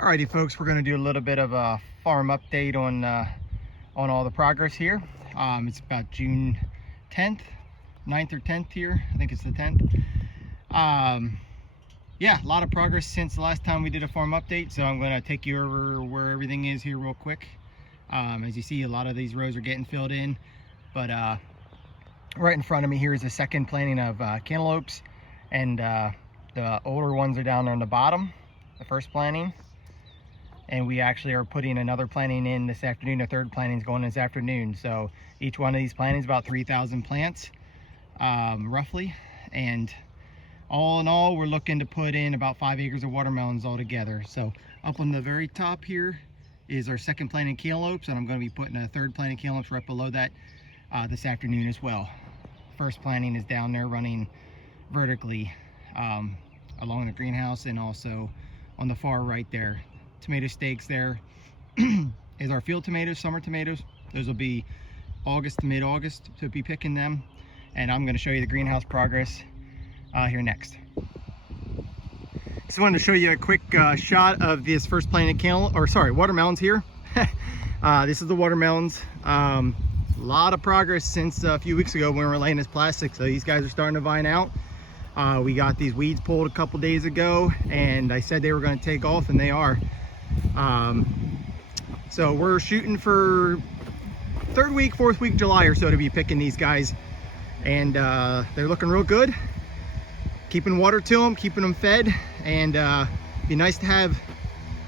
Alrighty folks, we're going to do a little bit of a farm update on all the progress here. It's about June 10th, 9th or 10th here. I think it's the 10th. Yeah, a lot of progress since the last time we did a farm update, so I'm going to take you over where everything is here real quick. As you see, a lot of these rows are getting filled in, but right in front of me here is the second planting of cantaloupes, and the older ones are down there on the bottom, the first planting. And we actually are putting another planting in this afternoon. The third planting is going this afternoon. So each one of these plantings is about 3,000 plants, roughly. And all in all, we're looking to put in about 5 acres of watermelons altogether. So up on the very top here is our second planting cantaloupes, and I'm going to be putting a third planting cantaloupes right below that this afternoon as well. First planting is down there running vertically along the greenhouse, and also on the far right there. Tomato stakes there is our field tomatoes, summer tomatoes. Those will be August to mid-August to be picking them, and I'm going to show you the greenhouse progress here next. Just wanted to show you a quick shot of this first planted watermelons here. This is the watermelons. A lot of progress since a few weeks ago when we were laying this plastic, so these guys are starting to vine out. We got these weeds pulled a couple days ago, and I said they were going to take off, and they are. So we're shooting for third week, fourth week July or so to be picking these guys, and they're looking real good. Keeping water to them, keeping them fed, and be nice to have,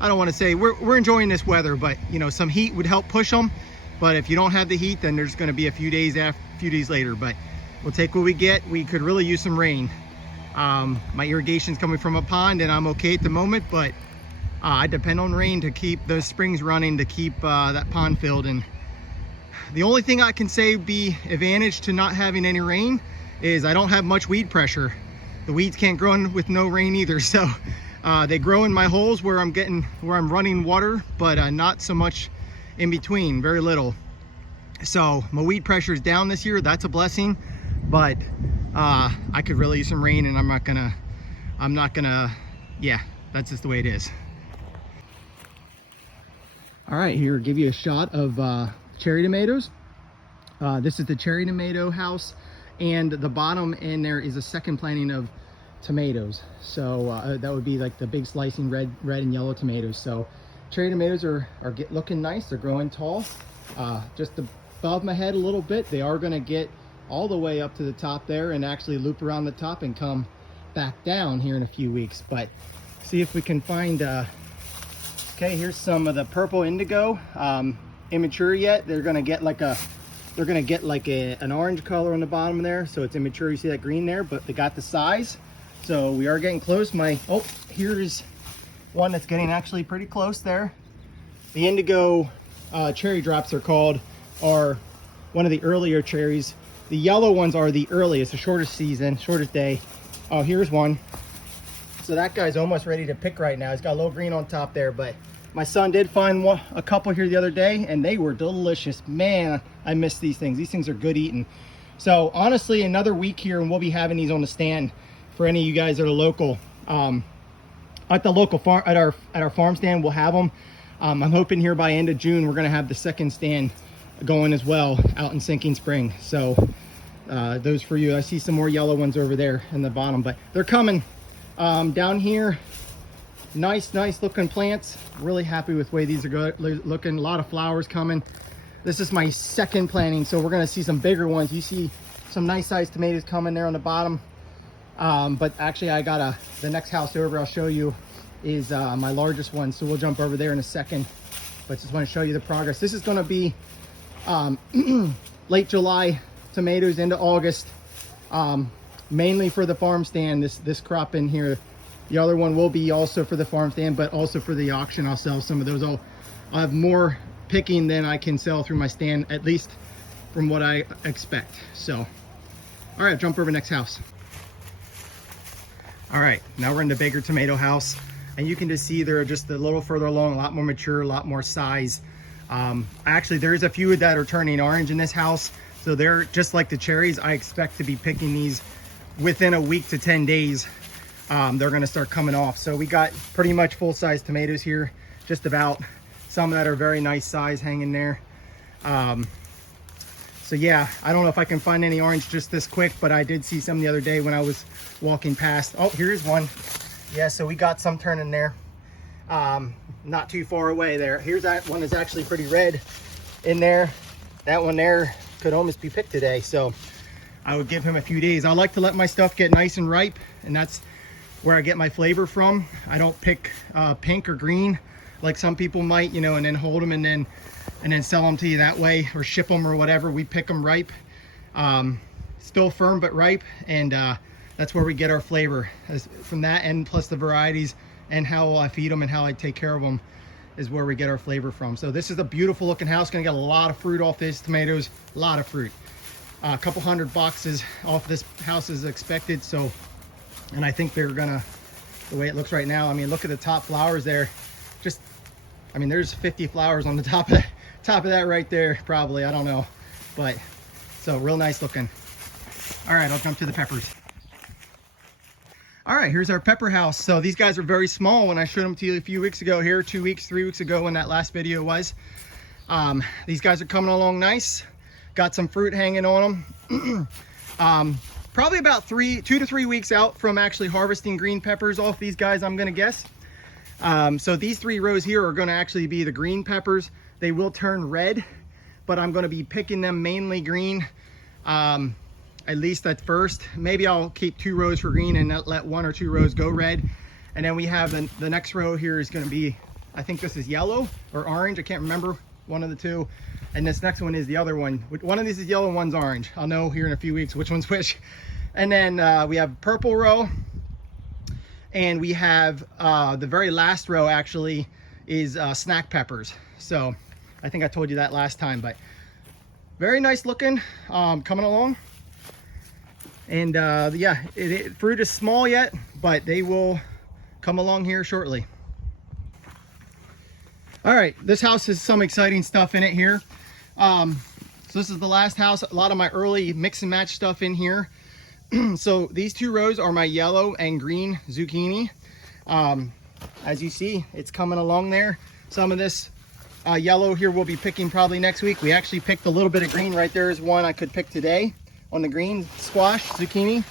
I don't want to say we're enjoying this weather, but you know, some heat would help push them. But if you don't have the heat, then there's going to be a few days later, but we'll take what we get. We could really use some rain. My irrigation's coming from a pond, and I'm okay at the moment, but I depend on rain to keep those springs running, to keep that pond filled. And the only thing I can say be advantage to not having any rain is I don't have much weed pressure. The weeds can't grow in with no rain either, so they grow in my holes where I'm running water, but not so much in between, very little. So my weed pressure is down this year. That's a blessing, but I could really use some rain, and I'm not gonna, yeah, that's just the way it is. All right, here, give you a shot of cherry tomatoes. This is the cherry tomato house, and the bottom in there is a second planting of tomatoes. So that would be like the big slicing red and yellow tomatoes. So cherry tomatoes are looking nice. They're growing tall, just above my head a little bit. They are going to get all the way up to the top there and actually loop around the top and come back down here in a few weeks. But see if we can find okay, here's some of the purple indigo, immature yet. They're gonna get like an orange color on the bottom there, so it's immature. You see that green there, but they got the size, so we are getting close. Here's one that's getting actually pretty close there. The indigo cherry drops, they're called, are one of the earlier cherries. The yellow ones are the earliest, the shortest season, shortest day. Oh, here's one. So that guy's almost ready to pick right now. He's got a little green on top there, but my son did find a couple here the other day, and they were delicious. Man, I miss these things. These things are good eating. So honestly, another week here, and we'll be having these on the stand for any of you guys that are local. At the local farm, at our farm stand, we'll have them. I'm hoping here by end of June, we're gonna have the second stand going as well out in Sinking Spring. So those for you. I see some more yellow ones over there in the bottom, but they're coming. Down here, nice looking plants. Really happy with the way these are looking. A lot of flowers coming. This is my second planting, so we're gonna see some bigger ones. You see some nice sized tomatoes coming there on the bottom. But actually I got the next house over I'll show you is my largest one, so we'll jump over there in a second, but just want to show you the progress. This is going to be late July tomatoes into August, mainly for the farm stand, this crop in here. The other one will be also for the farm stand, but also for the auction. I'll sell some of those. I'll have more picking than I can sell through my stand, at least from what I expect. So all right, jump over next house. All right, now we're in the bigger tomato house, and you can just see they're just a little further along, a lot more mature, a lot more size. Actually, there's a few that are turning orange in this house, so they're just like the cherries. I expect to be picking these within a week to 10 days they're going to start coming off. So we got pretty much full-size tomatoes here, just about. Some that are very nice size hanging there. So yeah, I don't know if I can find any orange just this quick, but I did see some the other day when I was walking past. Oh, here's one. Yeah, so we got some turning there. Not too far away there. Here's that one that's actually pretty red in there. That one there could almost be picked today. So I would give him a few days. I like to let my stuff get nice and ripe, and that's where I get my flavor from. I don't pick pink or green like some people might, you know, and then hold them and then sell them to you that way, or ship them or whatever. We pick them ripe, still firm but ripe, and that's where we get our flavor from that, and plus the varieties and how I feed them and how I take care of them is where we get our flavor from. So this is a beautiful looking house. Gonna get a lot of fruit off these tomatoes, a lot of fruit. A couple hundred boxes off this house is expected. So, and I think they're gonna, the way it looks right now, I mean, look at the top flowers there. Just, I mean, there's 50 flowers on the top of that right there, probably, I don't know, but so real nice looking. All right, I'll jump to the peppers. All right, here's our pepper house. So these guys are very small. When I showed them to you a few weeks ago here, 2 weeks, 3 weeks ago when that last video was, these guys are coming along nice. Got some fruit hanging on them. Probably about 2 to 3 weeks out from actually harvesting green peppers off these guys, I'm gonna guess. So these 3 rows here are gonna actually be the green peppers. They will turn red, but I'm gonna be picking them mainly green, at least at first. Maybe I'll keep 2 rows for green and let 1 or 2 rows go red. And then we have the next row here is gonna be, I think this is yellow or orange, I can't remember, one of the two. And this next one is the other one. One of these is yellow, one's orange. I'll know here in a few weeks which one's which. And then we have purple row. And we have the very last row actually is snack peppers. So I think I told you that last time, but very nice looking, coming along. And yeah, fruit is small yet, but they will come along here shortly. All right, this house has some exciting stuff in it here. So this is the last house, a lot of my early mix and match stuff in here. So these 2 rows are my yellow and green zucchini. As you see, it's coming along there. Some of this yellow here we'll be picking probably next week. We actually picked a little bit of green. Right there is one I could pick today on the green squash zucchini.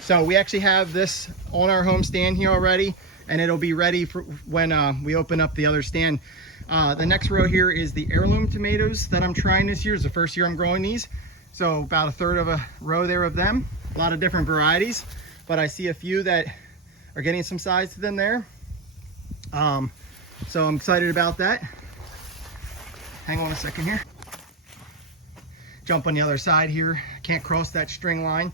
So we actually have this on our home stand here already, and it'll be ready for when we open up the other stand. The next row here is the heirloom tomatoes that I'm trying this year. It's the first year I'm growing these. So about 1/3 of a row there of them. A lot of different varieties, but I see a few that are getting some size to them there. So I'm excited about that. Hang on a second here. Jump on the other side here. Can't cross that string line.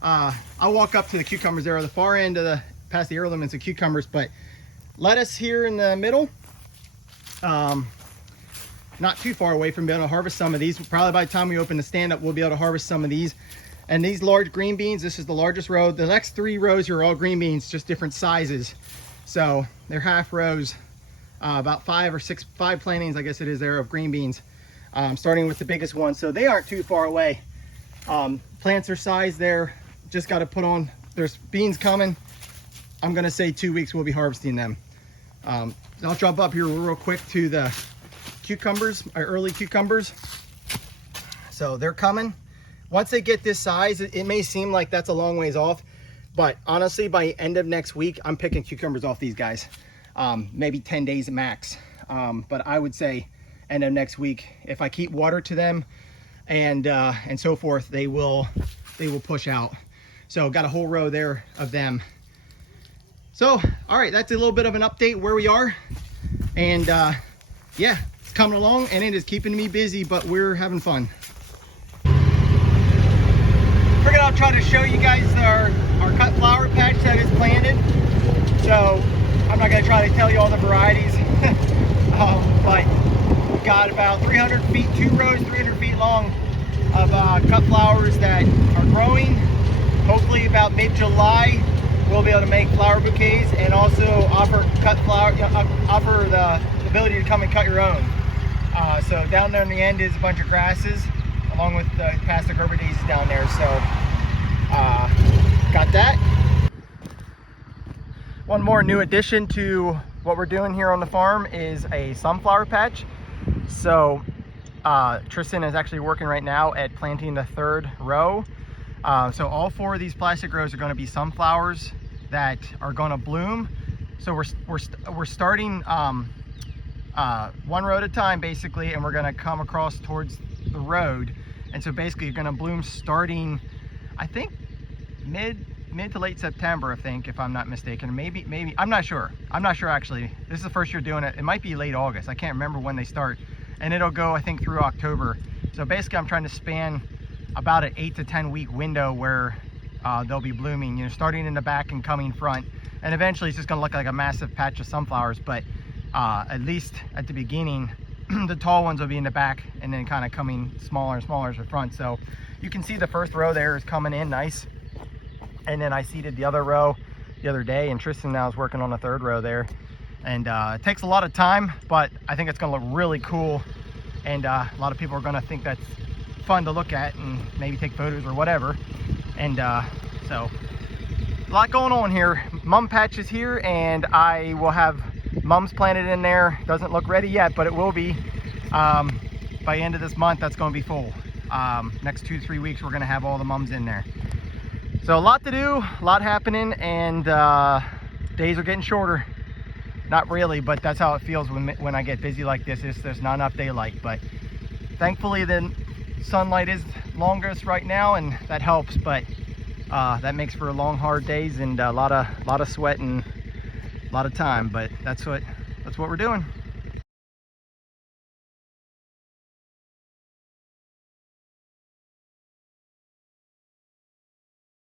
I'll walk up to the cucumbers there. The far end of past the heirloom is the cucumbers, but lettuce here in the middle. Not too far away from being able to harvest some of these. Probably by the time we open the stand up, we'll be able to harvest some of these. And these large green beans, this is the largest row. The next 3 rows here are all green beans, just different sizes. So they're half rows, about 5 or 6 plantings, I guess it is there, of green beans. Starting with the biggest one. So they aren't too far away. Plants are sized there. Just got to put on, there's beans coming. I'm gonna say 2 weeks we'll be harvesting them. I'll jump up here real quick to the cucumbers, our early cucumbers. So they're coming. Once they get this size, it may seem like that's a long ways off, but honestly, by end of next week, I'm picking cucumbers off these guys. Maybe 10 days max. But I would say end of next week, if I keep water to them and so forth, they will push out. So got a whole row there of them. So, all right, that's a little bit of an update where we are. And yeah, it's coming along and it is keeping me busy, but we're having fun. Figured I'll try to show you guys our cut flower patch that is planted. So I'm not gonna try to tell you all the varieties, but we've got about 300 feet, 2 rows, 300 feet long of cut flowers that are growing. Hopefully about mid-July, we'll be able to make flower bouquets and also offer offer the ability to come and cut your own. So down there in the end is a bunch of grasses, along with the past the Gerber daisies down there. So got that. One more new addition to what we're doing here on the farm is a sunflower patch. So Tristan is actually working right now at planting the 3rd row. So all 4 of these plastic rows are going to be sunflowers that are going to bloom. So we're starting 1 row at a time basically, and we're going to come across towards the road. And so basically you're going to bloom starting, I think, mid to late September, I think, if I'm not mistaken. Maybe I'm not sure actually. This is the first year doing it. It might be late August, I can't remember when they start, and it'll go, I think, through October. So basically I'm trying to span about an 8 to 10 week window where they'll be blooming, you know, starting in the back and coming front, and eventually it's just going to look like a massive patch of sunflowers. But at least at the beginning the tall ones will be in the back, and then kind of coming smaller and smaller as the front. So you can see the first row there is coming in nice, and then I seeded the other row the other day, and Tristan now is working on the 3rd row there. And it takes a lot of time, but I think it's going to look really cool, and a lot of people are going to think that's fun to look at and maybe take photos or whatever. And so a lot going on here. Mum patch is here, and I will have mums planted in there. Doesn't look ready yet, but it will be by the end of this month. That's going to be full. Next 2 to 3 weeks we're going to have all the mums in there. So a lot to do, a lot happening, and days are getting shorter. Not really, but that's how it feels when I get busy like this. There's not enough daylight, but thankfully the sunlight is longest right now, and that helps. But that makes for long, hard days and a lot of sweat and a lot of time. But that's what we're doing.